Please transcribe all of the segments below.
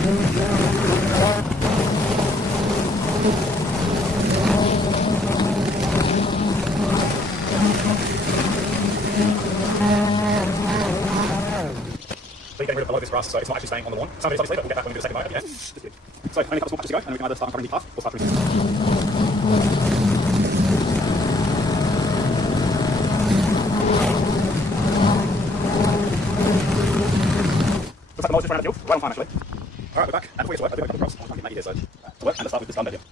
So getting rid of a lot of this grass, so it's not actually staying on the lawn. Some of it's obviously, but we'll get that when we do the second mow at the end. So only a couple small patches to go, and then we can either start uncovering the path or start trimming. Looks like the mow is just run out of fuel, right on time actually. Alright, we're back, and before we get to work, I do have a couple of crops. I'll try and get Maggie here, so to work, and let's start with this garden bed here.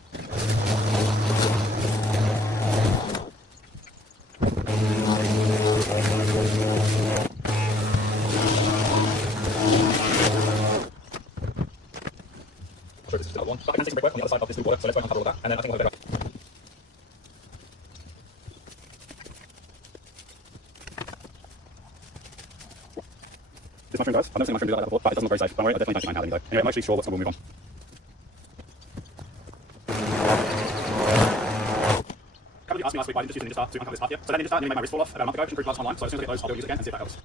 I'll show this is another one. But I can see some brickwork on the other side of this blue border, so let's go and uncover all of that, and then I think we'll have a better. This mushroom guys, I've never seen a mushroom do that before, but it doesn't look very safe. Don't worry, I definitely don't think I know how to do though. Anyway, I'm actually sure we'll move on. You asked me last week why I didn't just use a ninja star to uncover this path here. So that ninja star nearly made my wrist fall off about a month ago, which improved last online. So as soon as I get those, I'll go use it again and see if that helps.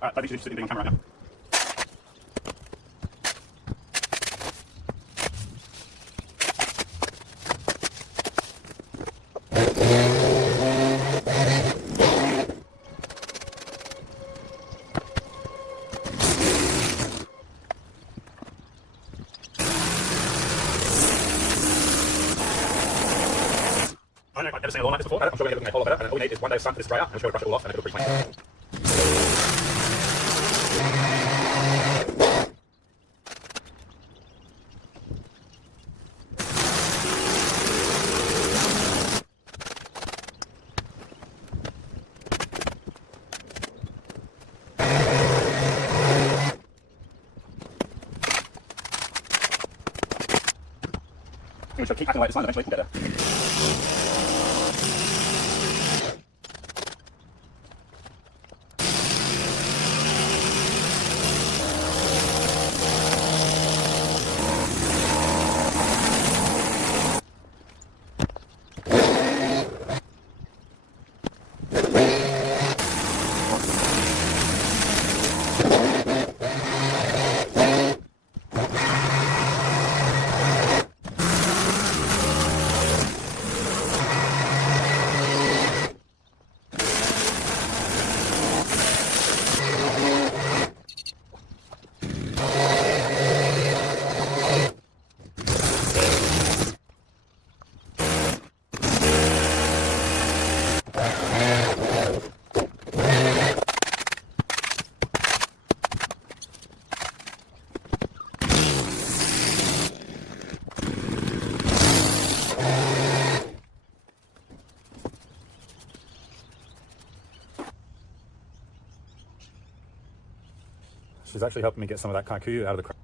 Alright, I think she's sitting on camera right now. I don't know if I've ever seen a lawn like this before. I'm sure we're looking at a whole lot better. And all we need is one day of sun for this to dry out, and we're just going to brush it all off and it'll be pretty clean. We should keep acting like this line, eventually we'll get there. She's actually helping me get some of that kikuyu out of the crowd.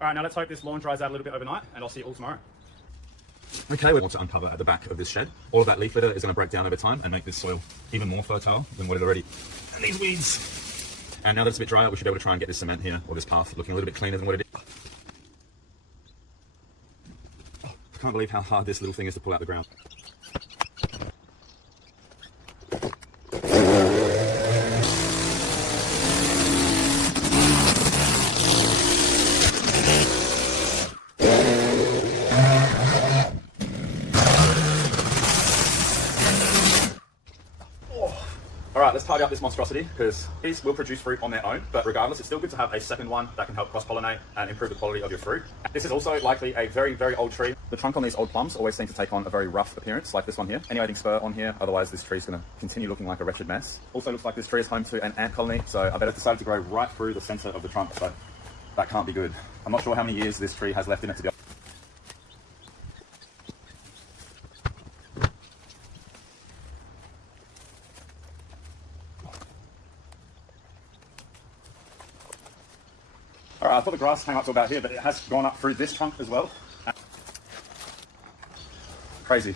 Alright, now let's hope this lawn dries out a little bit overnight, and I'll see you all tomorrow. Okay, we want to uncover at the back of this shed. All of that leaf litter is going to break down over time and make this soil even more fertile than what it already is. And these weeds. And now that it's a bit drier, we should be able to try and get this cement here, or this path, looking a little bit cleaner than what it is. Oh, I can't believe how hard this little thing is to pull out the ground. Alright, right, let's tidy up this monstrosity because these will produce fruit on their own, but regardless, it's still good to have a second one that can help cross-pollinate and improve the quality of your fruit. This is also likely a very, very old tree. The trunk on these old plums always seem to take on a very rough appearance, like this one here. Any spur on here, otherwise this tree is going to continue looking like a wretched mess. Also looks like this tree is home to an ant colony, so I bet it's decided to grow right through the center of the trunk, so that can't be good. I'm not sure how many years this tree has left in it to be. All right, I thought the grass came up to about here, but it has gone up through this trunk as well. Crazy.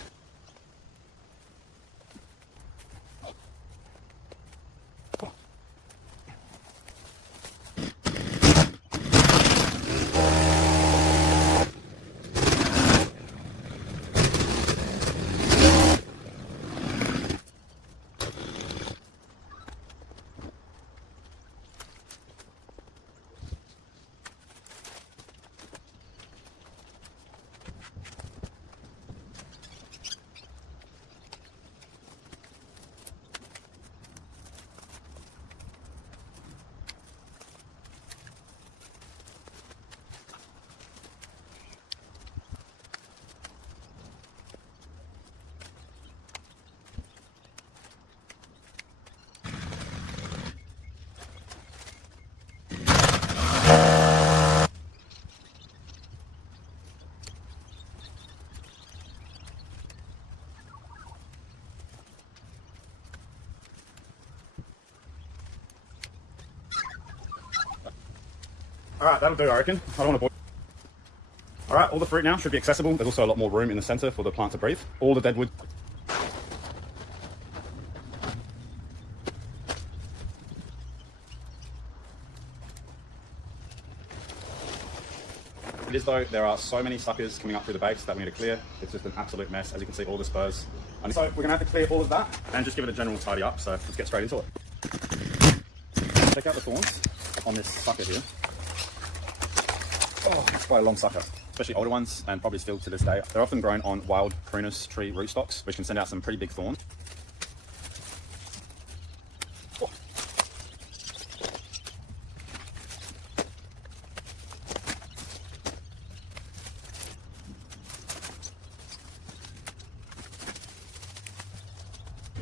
All right, that'll do, I reckon. I don't want to bore. All right, all the fruit now should be accessible. There's also a lot more room in the center for the plant to breathe. All the dead wood. It is though, there are so many suckers coming up through the base that we need to clear. It's just an absolute mess, as you can see, all the spurs. And so we're gonna have to clear all of that and just give it a general tidy up. So let's get straight into it. Check out the thorns on this sucker here. Oh, it's quite a long sucker, especially older ones, and probably still to this day. They're often grown on wild prunus tree rootstocks, which can send out some pretty big thorns. Oh.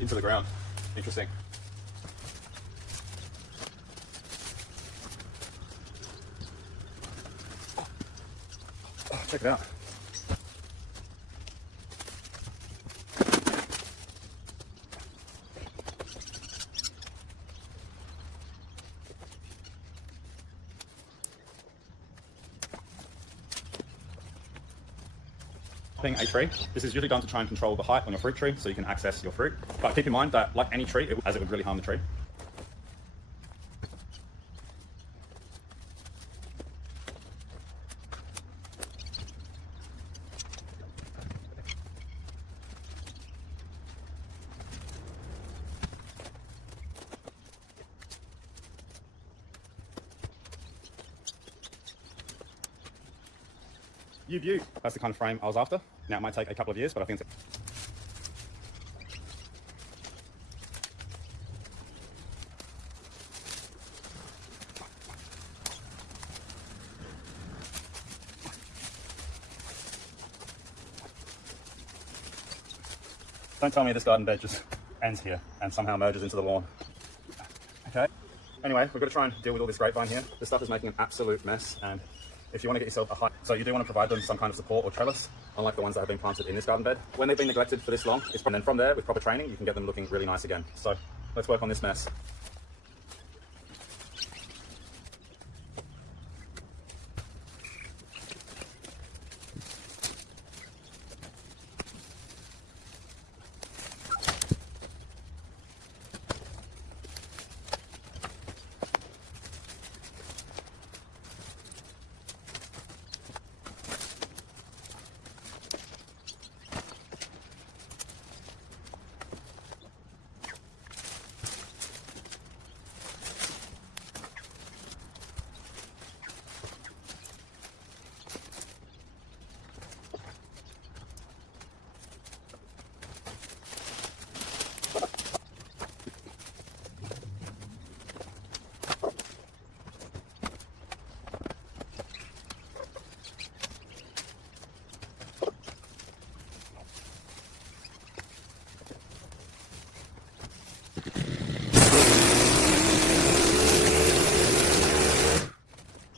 Into the ground. Interesting. Check it out. A tree. This is usually done to try and control the height on your fruit tree so you can access your fruit. But keep in mind that, like any tree, it would really harm the tree. View. That's the kind of frame I was after. Now it might take a couple of years, but I think it's... Don't tell me this garden bed just ends here and somehow merges into the lawn. Okay. Anyway, we've got to try and deal with all this grapevine here. This stuff is making an absolute mess, and if you want to get yourself a height, so you do want to provide them some kind of support or trellis, unlike the ones that have been planted in this garden bed. When they've been neglected for this long, and then from there, with proper training, you can get them looking really nice again. So let's work on this mess.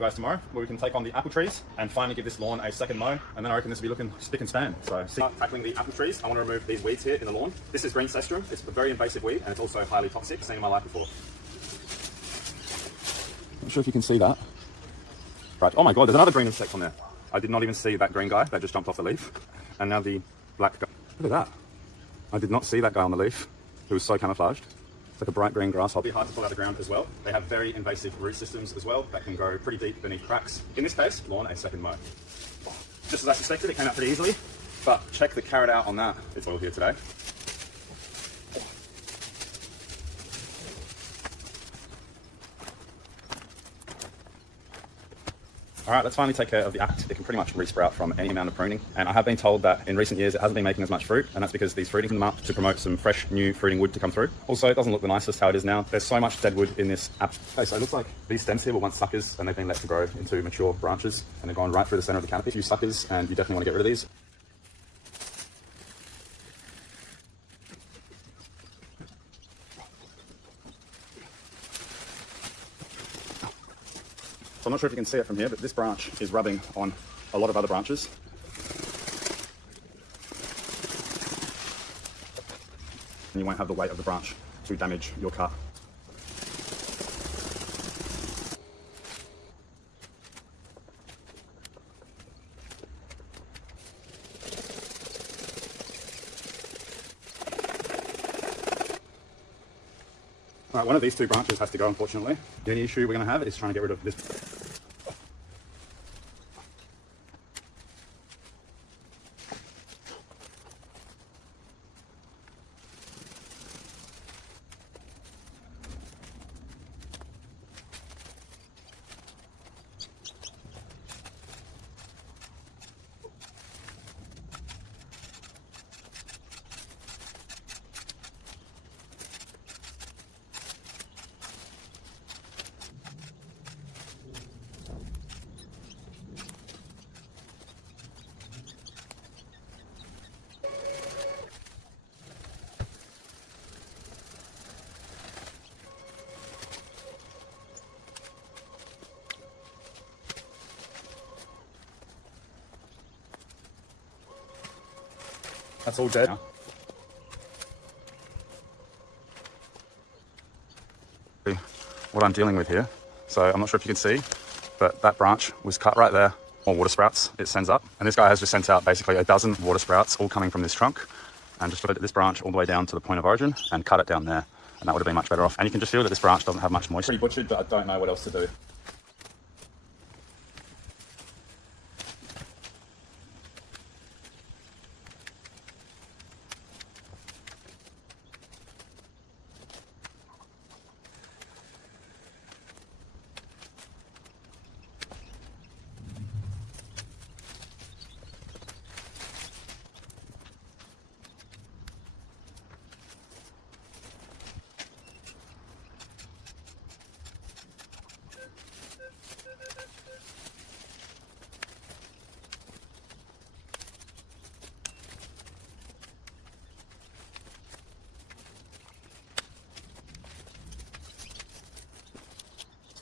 guys tomorrow where we can take on the apple trees and finally give this lawn a second mow, and then I reckon this will be looking spick and span. So tackling the apple trees, I want to remove these weeds here in the lawn. This is green cestrum. It's a very invasive weed and it's also highly toxic, seen in my life before. Not sure if you can see that. Right, oh my god, there's another green insect on there. I did not even see that green guy that just jumped off the leaf. And now the black guy. Look at that. I did not see that guy on the leaf. It was so camouflaged. It's like a bright green grasshopper. It's hard to pull out of the ground as well. They have very invasive root systems as well that can go pretty deep beneath cracks. In this case, lawn a second mow. Just as I suspected, it came out pretty easily, but check the carrot out on that. It's all here today. All right, let's finally take care of the act. It can pretty much resprout from any amount of pruning. And I have been told that in recent years, it hasn't been making as much fruit. And that's because these fruiting them up to promote some fresh, new fruiting wood to come through. Also, it doesn't look the nicest how it is now. There's so much dead wood in this app. Okay, so it looks like these stems here were once suckers and they've been let to grow into mature branches. And they're going right through the center of the canopy. A few suckers, and you definitely want to get rid of these. So I'm not sure if you can see it from here, but this branch is rubbing on a lot of other branches. And you won't have the weight of the branch to damage your cut. All right, one of these two branches has to go, unfortunately. The only issue we're going to have is trying to get rid of this. That's all dead now. What I'm dealing with here. So I'm not sure if you can see, but that branch was cut right there. More water sprouts it sends up. And this guy has just sent out basically a dozen water sprouts all coming from this trunk, and just put this branch all the way down to the point of origin and cut it down there. And that would have been much better off. And you can just feel that this branch doesn't have much moisture. Pretty butchered, but I don't know what else to do.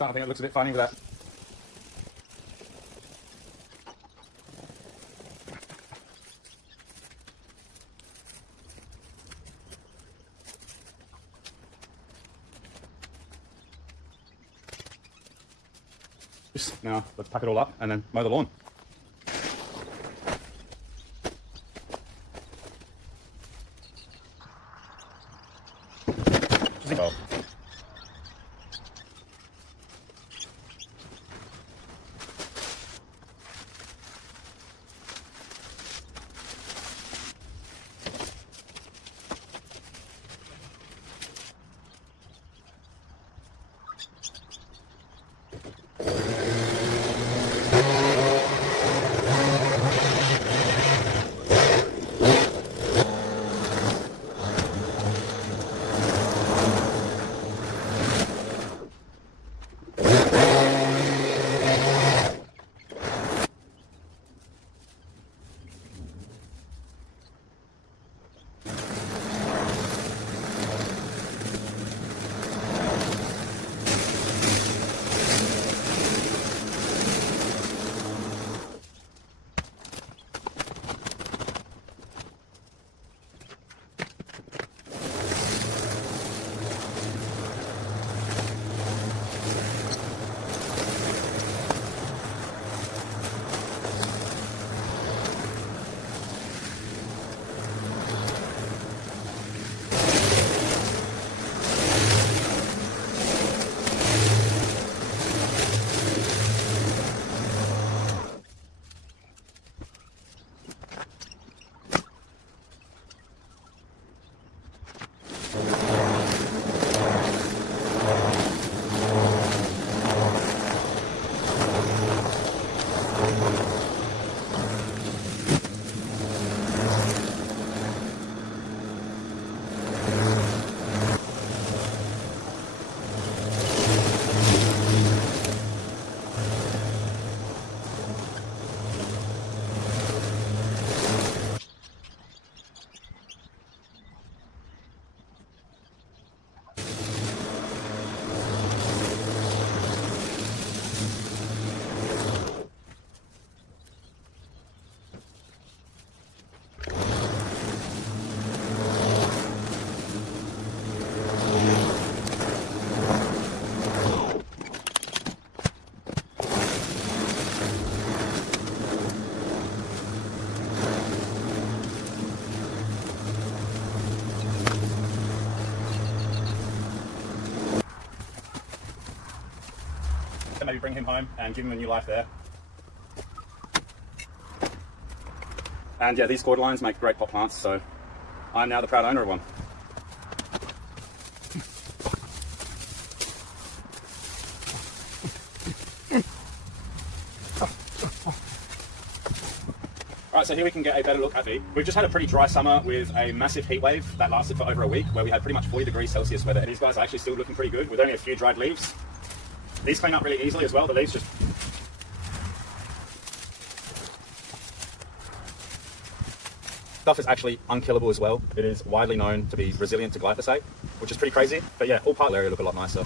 I think it looks a bit funny with that. Now let's pack it all up and then mow the lawn. Oh. maybe bring him home and give him a new life there. And yeah, these cordyline make great pot plants, so I'm now the proud owner of one. Alright, so here we can get a better look at the... We've just had a pretty dry summer with a massive heat wave that lasted for over a week, where we had pretty much 40 degrees Celsius weather. And these guys are actually still looking pretty good with only a few dried leaves. These clean up really easily as well. The leaves just... Stuff is actually unkillable as well. It is widely known to be resilient to glyphosate, which is pretty crazy. But yeah, all part area look a lot nicer.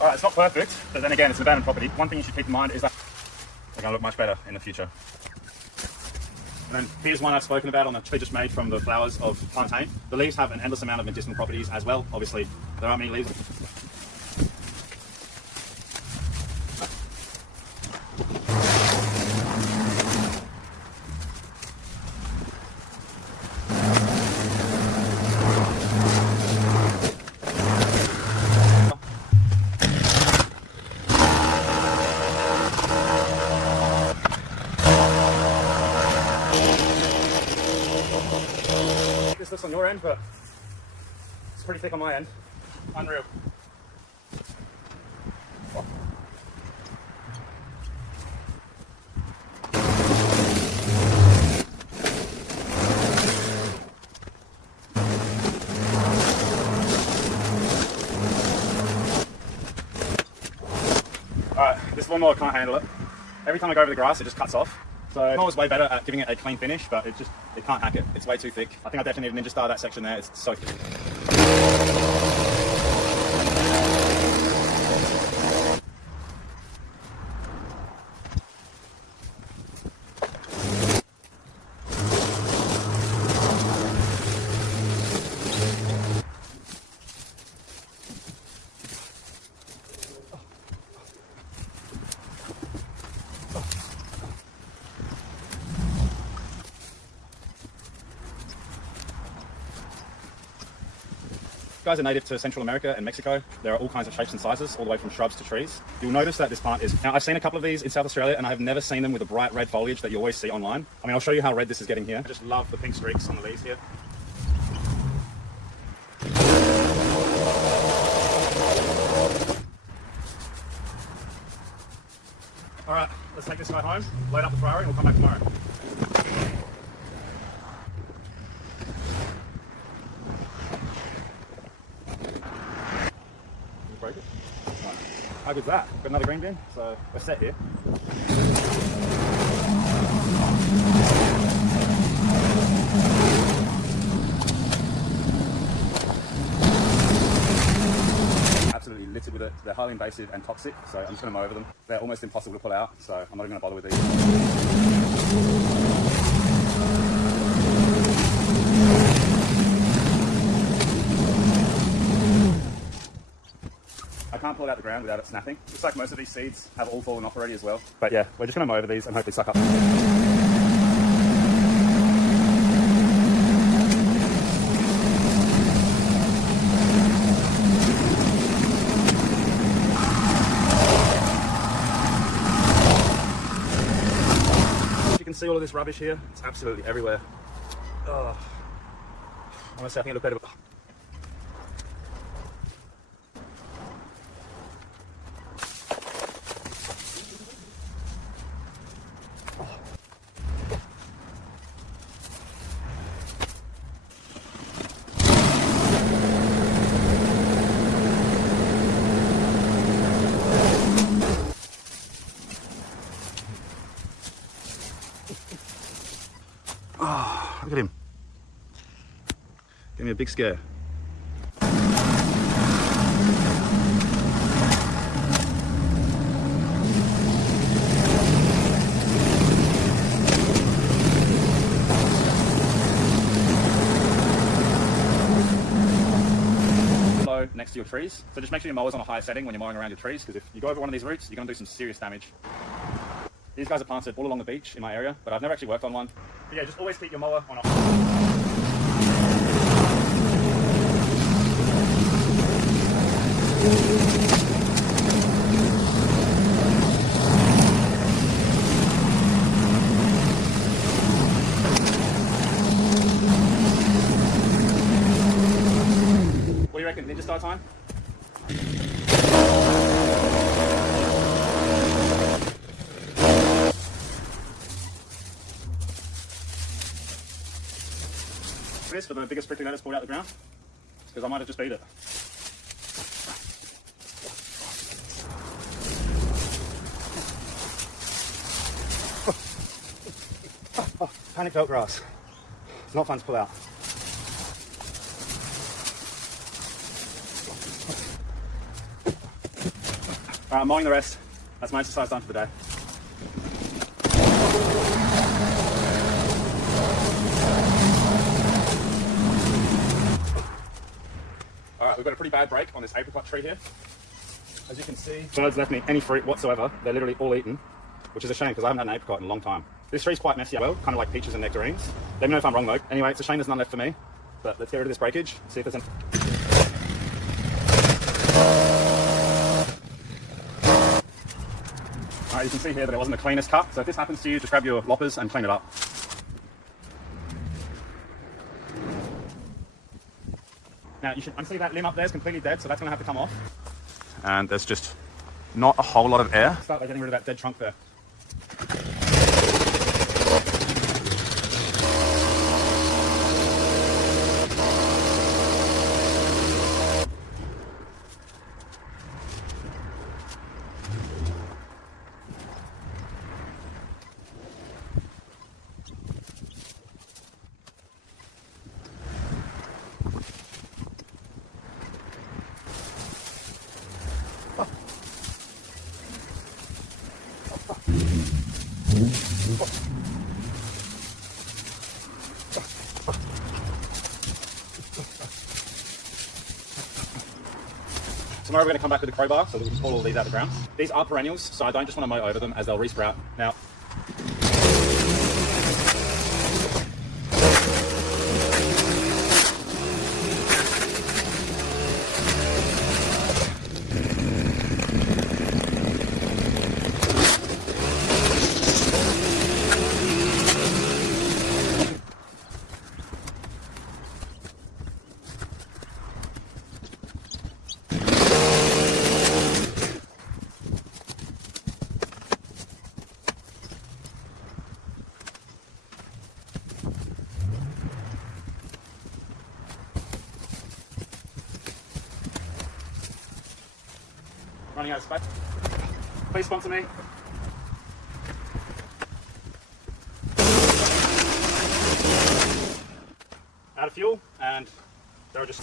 Alright, it's not perfect, but then again, it's an abandoned property. One thing you should keep in mind is that they're going to look much better in the future. And then here's one I've spoken about on the tree just made from the flowers of plantain. The leaves have an endless amount of medicinal properties as well. Obviously, there aren't many leaves. This looks on your end, but it's pretty thick on my end. Unreal. Alright, this lawnmower can't handle it. Every time I go over the grass, it just cuts off. So the lawnmower's way better at giving it a clean finish, but it can't hack it. It's way too thick. I think I definitely need a ninja star that section there. It's so thick. Guys are native to Central America and Mexico. There are all kinds of shapes and sizes, all the way from shrubs to trees. You'll notice that this plant is... Now, I've seen a couple of these in South Australia, and I have never seen them with the bright red foliage that you always see online. I mean, I'll show you how red this is getting here. I just love the pink streaks on the leaves here. All right, let's take this guy home, load up the Ferrari, and we'll come back tomorrow. Break it. Right. How good's that? Got another green bin, so we're set here. Absolutely littered with it. They're highly invasive and toxic, so I'm just going to mow over them. They're almost impossible to pull out, so I'm not even going to bother with these. I can't pull it out the ground without it snapping. Looks like most of these seeds have all fallen off already as well. But yeah, we're just going to mow over these and hopefully suck up. You can see all of this rubbish here. It's absolutely everywhere. Oh. Honestly, I think it looked better. Oh, look at him. Give me a big scare. Low next to your trees. So just make sure your mower's on a higher setting when you're mowing around your trees, because if you go over one of these roots, you're going to do some serious damage. These guys are planted all along the beach in my area, but I've never actually worked on one. But yeah, just always keep your mower on off. What do you reckon? Ninja style time? This for the biggest prickly lettuce pulled out of the ground, because I might have just beat it. Oh, panic belt grass. It's not fun to pull out. Alright, I'm mowing the rest. That's my exercise done for the day. Alright, we've got a pretty bad break on this apricot tree here. As you can see, birds left me any fruit whatsoever. They're literally all eaten, which is a shame because I haven't had an apricot in a long time. This tree's quite messy as well, kind of like peaches and nectarines. Let me know if I'm wrong though. Anyway, it's a shame there's none left for me, but let's get rid of this breakage, see if there's any. Alright, you can see here that it wasn't the cleanest cut, so if this happens to you, just grab your loppers and clean it up. Now you should see that limb up there is completely dead, so that's going to have to come off. And there's just not a whole lot of air. Start by getting rid of that dead trunk there. Tomorrow we're going to come back with a crowbar so that we can pull all these out of the ground. These are perennials, so I don't just want to mow over them as they'll resprout. Now, running out of space. Please sponsor me. Out of fuel, and there are just...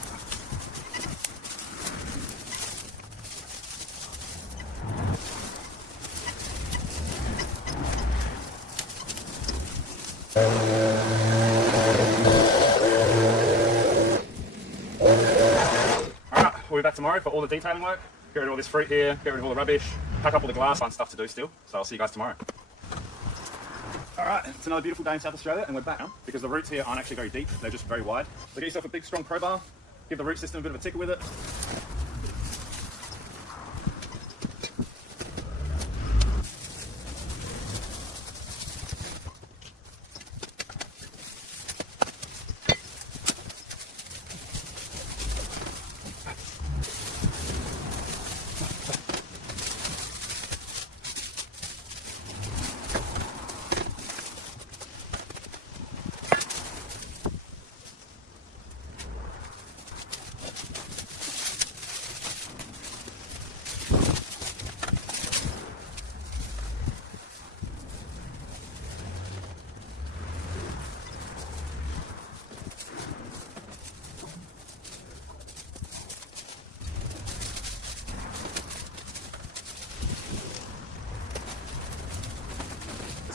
Alright, we'll be back tomorrow for all the detailing work. Get rid of all this fruit here, get rid of all the rubbish, pack up all the glass, fun stuff to do still. So I'll see you guys tomorrow. Alright, it's another beautiful day in South Australia and we're back now because the roots here aren't actually very deep, they're just very wide. So get yourself a big strong crowbar, give the root system a bit of a tickle with it.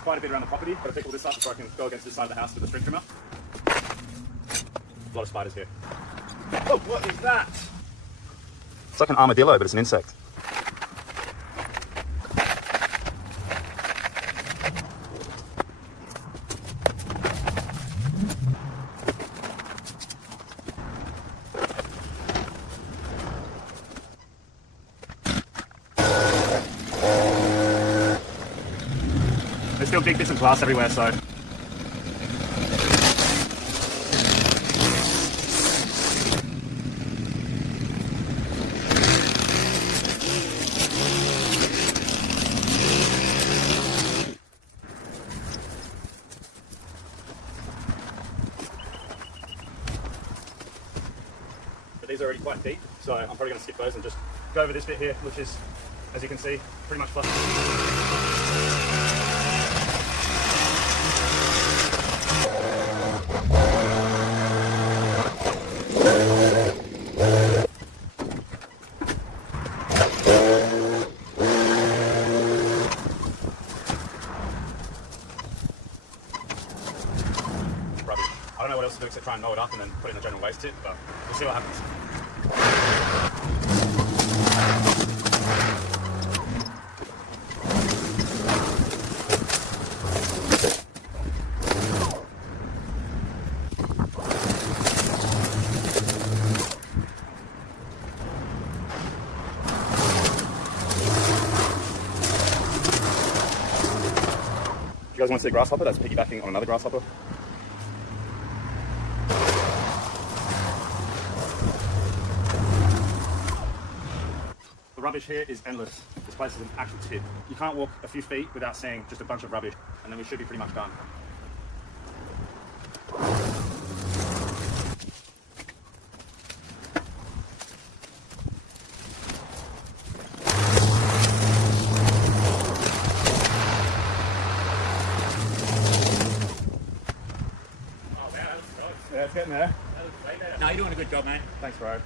Quite a bit around the property, but I pick all this up before I can go against this side of the house with a string trimmer. A lot of spiders here. Oh, what is that? It's like an armadillo, but it's an insect. still big bits of glass everywhere, so. But these are already quite deep, so I'm probably going to skip those and just go over this bit here, which is, as you can see, pretty much flush. Rubbish. I don't know what else to do except try and mow it up and then put it in the general waste tip, but we'll see what happens. You guys want to see a grasshopper that's piggybacking on another grasshopper? The rubbish here is endless. This place is an actual tip. You can't walk a few feet without seeing just a bunch of rubbish, and then we should be pretty much done. Yeah, it's getting there. No, you're doing a good job, mate. Thanks, bro.